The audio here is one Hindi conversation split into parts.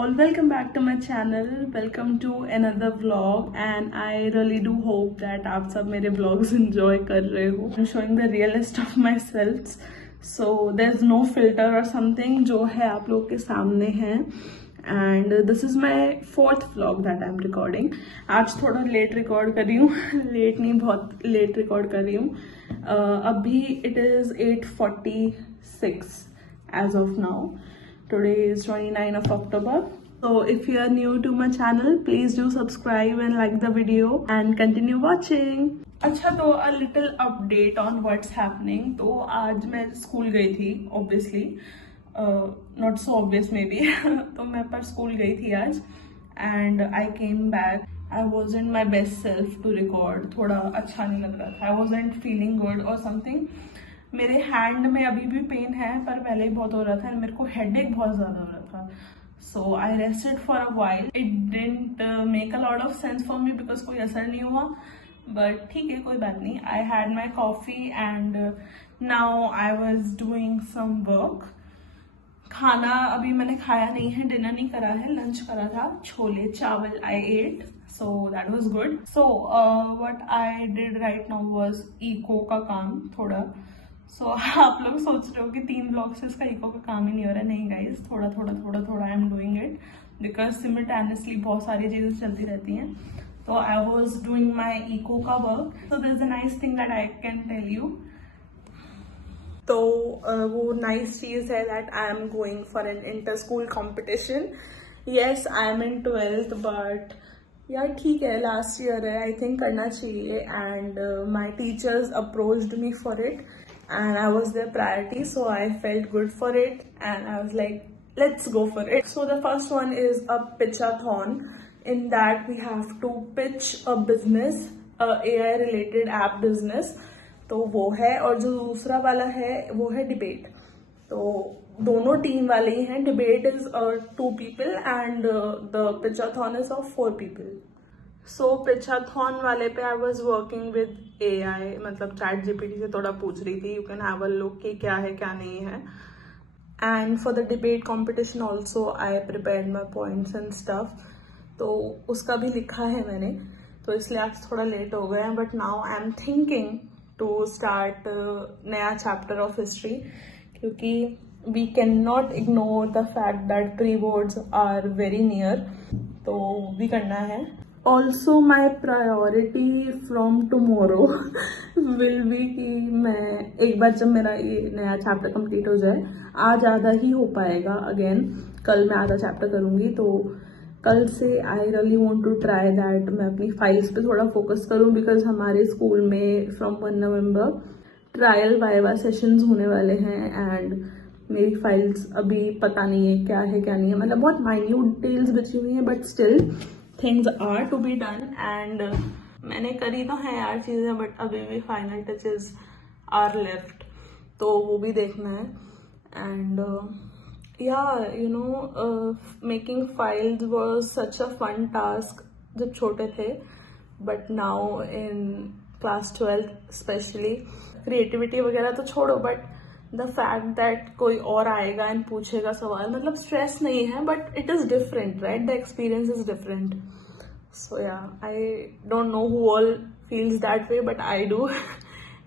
all, welcome back to my channel. Welcome to another vlog and I really do hope that आप सब मेरे vlogs enjoy कर रहे हो. I'm showing the realist of myself, so there's no filter or something. जो है आप लोग के सामने है. And this is my 4th vlog that I'm recording. आज थोड़ा लेट रिकॉर्ड कर रही हूँ. लेट नहीं, बहुत लेट रिकॉर्ड कर रही हूँ. अभी it is 8:46 as of now. Today is 29 of October. So if you are new to my channel, please do subscribe and like the video and continue watching. अच्छा, तो a little update on what's happening. तो आज मैं स्कूल गई थी, obviously. Not so obvious maybe. तो मैं पर स्कूल गई थी आज and I came back. I wasn't my best self to record. थोड़ा अच्छा नहीं लग रहा था. I wasn't feeling good or something. मेरे हैंड में अभी भी पेन है, पर पहले ही बहुत हो रहा था और मेरे को हेडेक बहुत ज़्यादा हो रहा था. So I rested for a while. It didn't make a lot of sense for me because कोई असर नहीं हुआ, बट ठीक है, कोई बात नहीं. I had my coffee and now I was doing some work. खाना अभी मैंने खाया नहीं है, डिनर नहीं करा है, लंच करा था, chole chawal I ate, so that was good. So what I did right now was eco का काम थोड़ा. सो आप लोग सोच रहे हो कि 3 ब्लॉग से इसका इको का काम ही नहीं हो रहा है. नहीं गाइज, थोड़ा I am doing it because simultaneously बहुत सारी चीजें चलती रहती हैं. तो I was doing my eco का work. So this is a nice thing that I can tell you. तो वो नाइस चीज है that I am going for an inter school competition. Yes, I am in 12th, but यार ठीक है, लास्ट ईयर है, आई थिंक करना चाहिए. And my teachers approached me for it and I was their priority, so I felt good for it and I was like, let's go for it. So the first one is a pitchathon. In that we have to pitch a business, a AI related app business. तो वो है, और जो दूसरा वाला है वो है डिबेट. तो दोनों टीम वाले ही हैं. Debate is 2 people and the pitchathon is of 4 people. सो पिचाथॉन वाले पे I was working with AI, मतलब चैट जीपीटी से थोड़ा पूछ रही थी. You can have a look कि क्या है क्या नहीं है. And for the debate competition also I prepared my points and stuff. तो उसका भी लिखा है मैंने, तो इसलिए आज थोड़ा लेट हो गए हैं. But now I am thinking to start नया चैप्टर ऑफ हिस्ट्री, क्योंकि we can not ignore the fact that pre boards are very near. तो भी करना है. Also my priority from tomorrow will be कि मैं एक बार जब मेरा ये नया चैप्टर कंप्लीट हो जाए, आज आधा ही हो पाएगा. अगेन कल मैं आधा चैप्टर करूँगी. तो कल से I really want to try that मैं अपनी फाइल्स पे थोड़ा फोकस करूँ, बिकॉज हमारे स्कूल में from 1 November trial viva sessions होने वाले हैं. एंड मेरी फाइल्स अभी पता नहीं है क्या है क्या नहीं है, मतलब बहुत माइन्यूट डिटेल्स बची हुई हैं, but still things are to be done. And मैंने करी तो है यार चीज़ें, बट अभी भी फाइनल टचेस आर लेफ्ट, तो वो भी देखना है. एंड या you know, making files was such a fun task जब छोटे थे, but now in class 12 specially. Creativity वगैरह तो छोड़ो, बट द फैक्ट दैट कोई और आएगा एंड पूछेगा सवाल, मतलब स्ट्रेस नहीं है, but it is different, right? The experience is different. So ya, I don't know who all feels that way, but I do.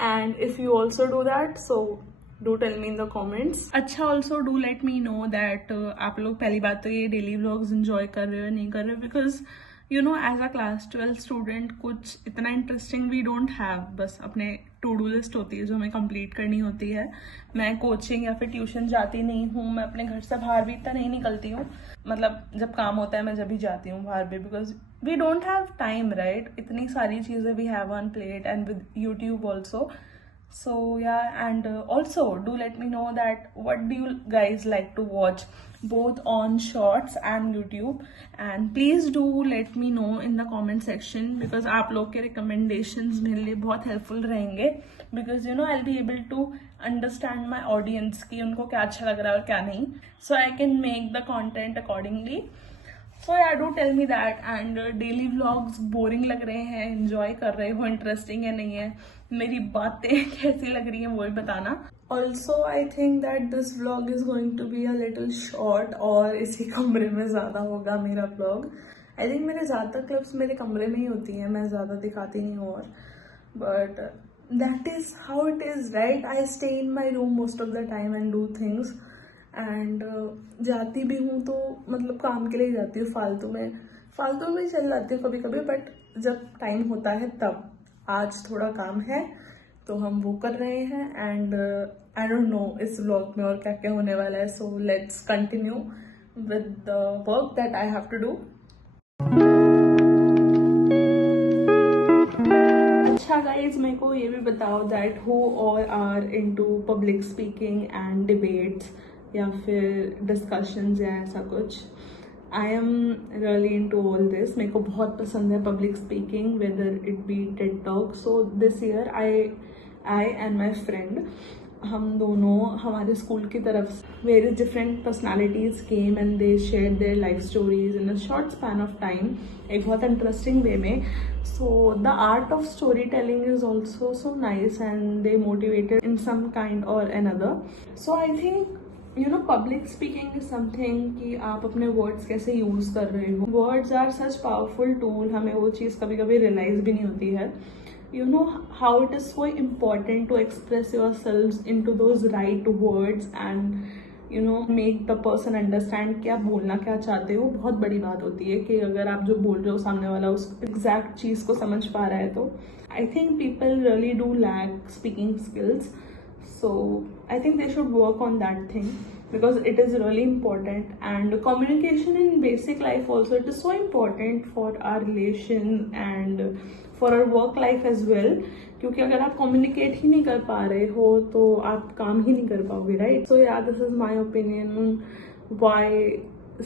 And if you also do that, so do tell me in the comments. अच्छा, also do let me know that आप लोग पहली बात तो ये डेली व्लॉग्स एंजॉय कर रहे हो या नहीं कर रहे हो, because you know as a class 12 student कुछ इतना इंटरेस्टिंग वी डोंट हैव. बस अपने टू डू लिस्ट होती है जो हमें कंप्लीट करनी होती है. मैं कोचिंग या फिर ट्यूशन जाती नहीं हूँ. मैं अपने घर से बाहर भी इतना नहीं निकलती हूँ, मतलब जब काम होता है मैं जब भी जाती हूँ बाहर भी, because we don't have time, right? इतनी सारी चीज़ें we have on plate and with YouTube also. So yeah, and also do let me know that what do you guys like to watch both on shorts and YouTube, and please do let me know in the comment section, because आप लोग के recommendations मेरे लिए बहुत helpful रहेंगे, because you know I'll be able to understand my audience कि उनको क्या अच्छा लग रहा है और क्या नहीं, so I can make the content accordingly. So yeah, do tell me that. And daily vlogs boring लग रहे हैं, enjoy कर रहे हो, interesting है नहीं है, मेरी बातें कैसी लग रही है वो भी बताना. Also I think that this vlog is going to be a little short, और इसी कमरे में ज़्यादा होगा मेरा व्लॉग। आई थिंक मेरे ज़्यादातर क्लिप्स मेरे कमरे में ही होती हैं, मैं ज़्यादा दिखाती नहीं हूँ। और but that is how it is, right? I stay in my room most of the time and do things. And जाती भी हूँ तो मतलब काम के लिए जाती हूँ, फालतू में चल जाती हूँ कभी कभी, बट जब टाइम होता है तब। आज थोड़ा काम है तो हम वो कर रहे हैं। एंड आई डोंट नो इस व्लॉग में और क्या क्या होने वाला है, so let's continue with the work that I have to do. अच्छा गाइज, मेरे को ये भी बताओ दैट हु और are into public speaking and debates या फिर डिस्कशंस या ऐसा कुछ। I am really into all this. मेरे को बहुत पसंद है public speaking, whether it be TED talk. So this year I and my friend, हम दोनों हमारे स्कूल की तरफ से various different personalities came and they share their life stories in a short span of time, एक बहुत इंटरेस्टिंग वे में। So the art of story telling is also so nice and they motivated in some kind or another. So I think you know public speaking is something कि आप अपने वर्ड्स कैसे यूज कर रहे हो। Words are such powerful tool, हमें वो चीज़ कभी कभी रियलाइज भी नहीं होती है। You know how it is so important to express yourselves into those right words and you know make the person understand कि आप बोलना क्या चाहते हो। बहुत बड़ी बात होती है कि अगर आप जो बोल रहे हो सामने वाला उस एग्जैक्ट चीज़ को समझ पा रहा है। तो I think people really do lack speaking skills, so I think they should work on that thing because it is really important. And communication in basic life also, it is so important for our relation and for our work life as well, क्योंकि अगर आप communicate ही नहीं कर पा रहे हो तो आप काम ही नहीं कर पाओगे, right? So yeah, this is my opinion on why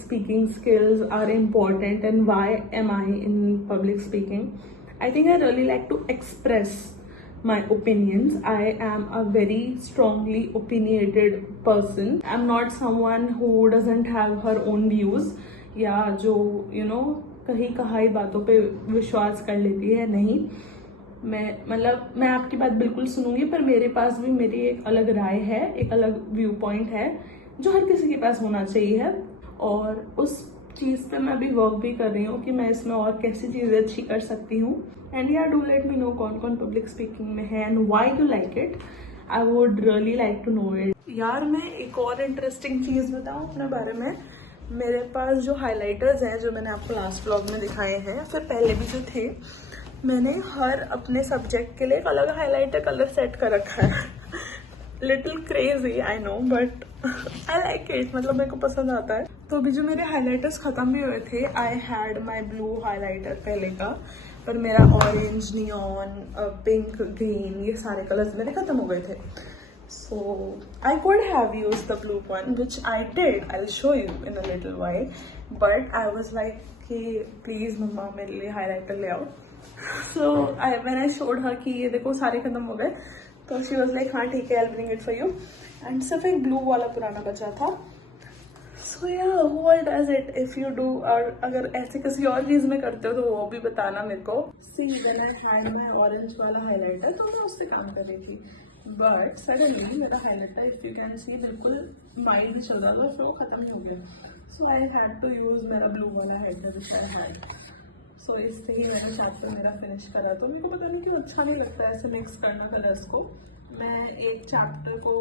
speaking skills are important and why am I in public speaking. I think I really like to express my opinions. I am a very strongly opinionated person. I'm not someone who doesn't have her own views या जो you know कहीं कहाई बातों पे विश्वास कर लेती है। नहीं, मैं आपकी बात बिल्कुल सुनूंगी, पर मेरे पास भी मेरी एक अलग राय है, एक अलग व्यू पॉइंट है जो हर किसी के पास होना चाहिए। और उस चीज़ पे मैं अभी वर्क भी कर रही हूँ कि मैं इसमें और कैसी चीज़ें अच्छी कर सकती हूँ। एंड यार डू लेट मी नो कौन कौन पब्लिक स्पीकिंग में है and why you like it. I would really like to know it. यार मैं एक और इंटरेस्टिंग चीज़ बताऊँ अपने बारे में। मेरे पास जो हाइलाइटर्स हैं, जो मैंने आपको लास्ट व्लॉग में दिखाए हैं, फिर पहले भी जो थे, मैंने हर अपने सब्जेक्ट के लिए एक अलग हाइलाइटर कलर सेट कर रखा है। Little crazy I know, but I like it, मतलब मेरे को पसंद आता है। तो अभी जो मेरे हाइलाइटर्स खत्म भी हुए थे, आई हैड माई ब्लू हाइलाइटर पहले का, पर मेरा ऑरेंज, नियॉन, पिंक, ग्रीन, ये सारे कलर्स मेरे खत्म हो गए थे। So I could have used the blue one, which I did. I'll show you in a little while. But I was like, "Hey, please, मम्मा मेरे लिए highlighter ले आओ." So when I showed her कि ये देखो सारे खत्म हो गए, तो she was like, हाँ ठीक है, I'll bring it for you. And सिर्फ एक blue वाला पुराना बचा था। So yeah, who all does it? If you do, और अगर ऐसे किसी और चीज़ में करते हो तो वो भी बताना मेरे को। See, when I had my orange वाला highlighter, तो मैं उससे काम कर रही थी। बट सडनली मेरा highlighter, if you can see, बिल्कुल माइल्ड चल रहा था, फिर वो खत्म ही हो गया। सो आई हैड टू यूज मेरा ब्लू वाला हाइलाइटर विच आई हैड। सो इससे ही मेरा चैप्टर मेरा फिनिश करा। तो मेरे को पता नहीं क्यों अच्छा नहीं लगता ऐसे मिक्स करना कलर्स को। मैं एक चैप्टर को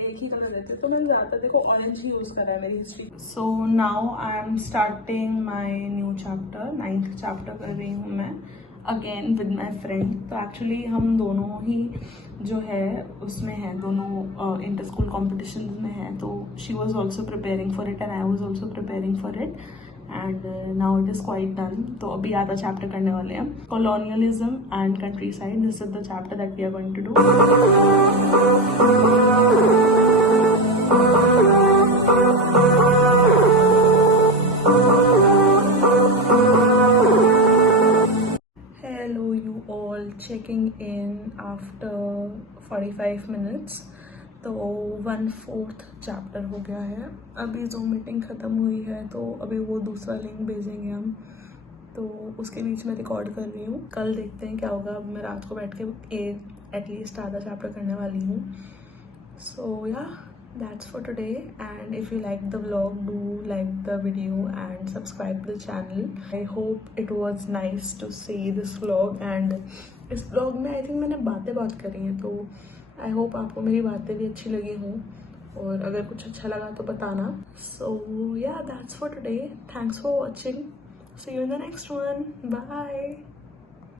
एक ही कलर देते, तो मैंने ज़्यादातर देखो ऑरेंज ही यूज़ करा है मेरी history. So now I am starting my new chapter, 9th chapter कर रही हूँ मैं अगेन विद माई फ्रेंड। तो एक्चुअली हम दोनों ही जो है उसमें है, दोनों इंटर स्कूल कॉम्पिटिशन में है। तो she was also preparing for it and I was also preparing for it and now it is quite done. तो अभी आधा चैप्टर करने वाले हैं, colonialism and countryside. This is the chapter that we are going to do. Checking in after 45 minutes, तो 1/4 चैप्टर हो गया है। अभी जो मीटिंग ख़त्म हुई है तो अभी वो दूसरा लिंक भेजेंगे हम, तो उसके बीच में रिकॉर्ड कर रही हूँ। कल देखते हैं क्या होगा। अब मैं रात को बैठ के एटलीस्ट आधा चैप्टर करने वाली हूँ। So yeah, that's for today, and if you like the vlog, do like the video and subscribe to the channel. I hope it was nice to see this vlog, and इस vlog में I think मैंने बातें बहुत करी हैं, तो I hope आपको मेरी बातें भी अच्छी लगी हों, और अगर कुछ अच्छा लगा तो बताना. So yeah, that's for today. Thanks for watching. See you in the next one. Bye.